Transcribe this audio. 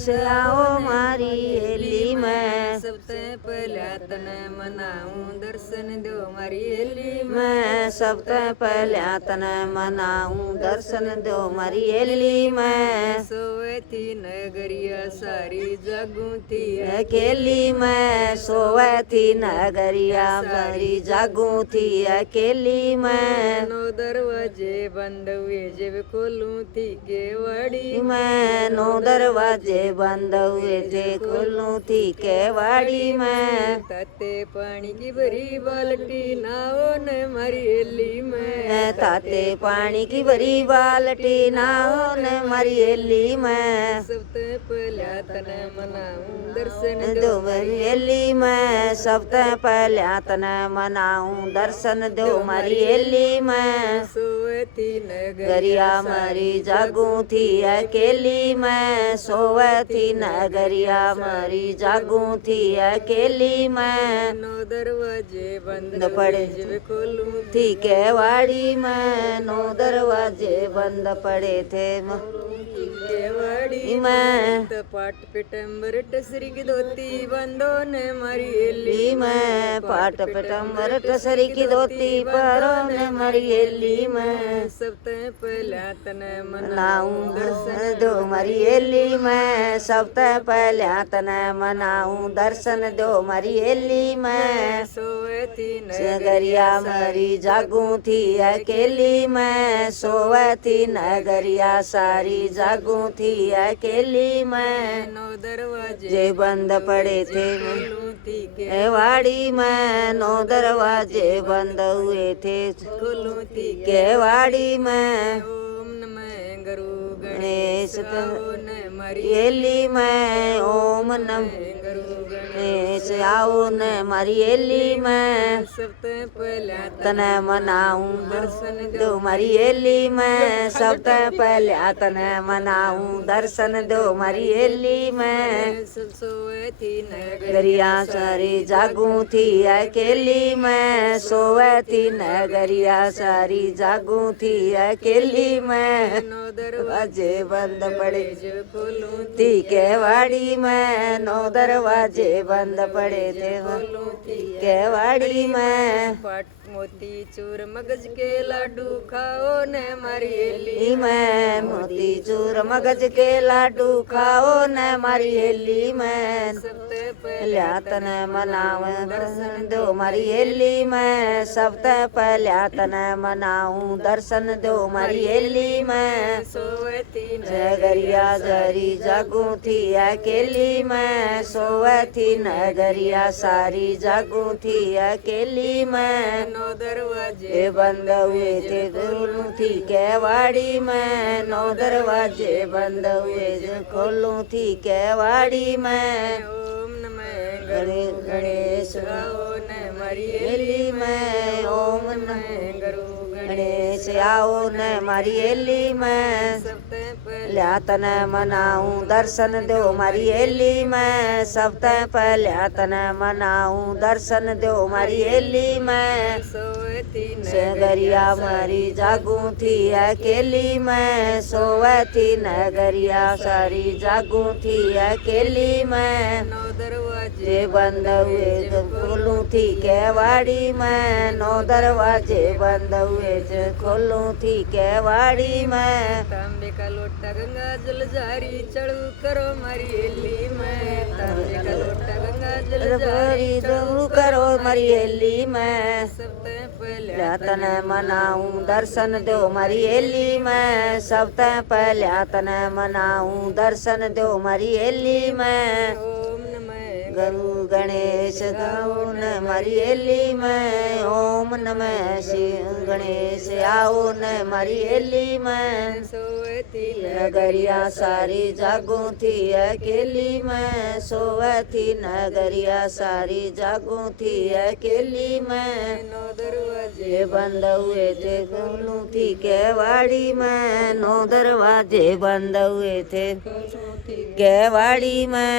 ગણેશ આવો મારી હેલીમાં સૌતે પહેલા તને મનાવું દર્શન દો મારી હેલીમાં मैं सबसे पहले तने मनाऊं दर्शन दो मारी હેલીમાં સોવેથી નગરિયા સારી જાગુથી अकेली मैं सोवती नगरिया मारी जागूं थी अकेली मैं નો દરવાજે બંધ हुए જેવ ખોલું થી કેવાડી मैं नो दरवाजे बंद हुए थे खोलूं थी केवाड़ी में તાતે પાણી કી ભરી બાલટી નાવો ને મારી હેલી મેં ताते पानी की भरी बाल्टी नाओ ने मारी હેલી में સૌતે પહેલા તને મનાવું દર્શન दो मारी હેલી में सबसे पहले तने मनाऊं दर्शन दो मारी હેલી में સોવેથી નગરિયા गरिया मारी जागूं थी अकेली मैं सोवती नगरिया मारी जागूं थी अकेली मैं નો દરવાજે બંધ પડે જેવ ખોલું थी केवाड़ी में नो दरवाजे बंद पड़े थे કેવાડી मैं પાટ પેટંબર ટસરી કી ધોતી બંધો ને મારી હેલી ली मैं पाट पटम्बर टसरी की धोती परो ने मारी હેલી में સૌતે પહેલા તને मनाऊं दर्शन दो मारी હેલી में सबसे पहले तने मनाऊं दर्शन दो मारी હેલી में સોવેથી नगरिया मारी जागूं थी अकेली मैं सोवती नगरिया सारी जागूं थी अकेली मैं નો દરવાજે जे बंद पड़े थे ખોલું થી केवाड़ी में नो दरवाजे बंद हुए थे ખોલું થી केवाड़ी में ઓમ નમઃ ગુરુ गणेश ગણેશ ને મારી હેલી में ओम नम ગુરુ गणेश आओ ने मारी હેલી में સૌતે પહેલા तने मनाऊं दर्शन दो मारी હેલી में सबसे पहले तने मनाऊं दर्शन दो मारी હેલી में સોવેથી નગરિયા गरिया सारी जागूं थी अकेली मैं सोवती नगरिया सारी जागूं थी अकेली मैं નો દરવાજે दरवाजे बंद पड़े જેવ ખોલું थी केवाड़ी में नो दरवाजे बंद पड़े थे ખોલું થી केवाड़ी में પાટ મોતી ચૂર મગજ કે લાડુ ખાઓ ને મારી હેલી मैं मोती चूर मगज के लाडू खाओ न मारी હેલી में સૌતે પહેલા ल्यातन मनाव दर्शन दो मारी હેલી में सबसे पहले तने मनाऊं दर्शन दो मारी હેલી में સોવેથી नगरिया जरी जागूं थी अकेली मैं सोवती नगरिया सारी जागूं थी अकेली मैं નો દરવાજે ये बंद हुए थे खोलूं थी केवाड़ी में नो दरवाजे बंद हुए थे खोलूं थी केवाड़ी में ઓમ નમઃ गणेश ગાઓ ને મારી હેલી में ओम नमः ગુરુ गणेश आओ न मारी હેલી में સૌતે પહેલા ल्यातन मनाऊं दर्शन दो मारी હેલી में सबसे पहले तने मनाऊं दर्शन दो मारी હેલી में સોવેથી नगरिया मारी जागूं थी अकेली मैं सोवती नगरिया सारी जागूं थी अकेली मैं નો દરવાજે जे बंद हुए तो खोलूं थी केवाड़ी में नो दरवाजे बंद हुए जो खोलूं थी केवाड़ी में તાંબે કા લોટા ગંગા જલ જારી ચડું કરો મારી હેલી મેં તાંબે કા લોટા ગંગા જલ જારી जरूर करो मारी હેલી में સૌતે પહેલા तने मनाऊं दर्शन दो मारी હેલી में सबसे पहले तने मनाऊं दर्शन दो मारी હેલી में ઓમ નમઃ गुरु गणेश गाओ न मारी હેલી में ओम नमः शिव गणेश आओ न मारी હેલી में સોવેથી नगरिया सारी जागूं थी अकेली में सोवती नगरिया सारी जागूं थी अकेली में નો દરવાજે ये बंद हुए थे खोलूं थी केवाड़ी में नो दरवाजे बंद हुए थे केवाड़ी में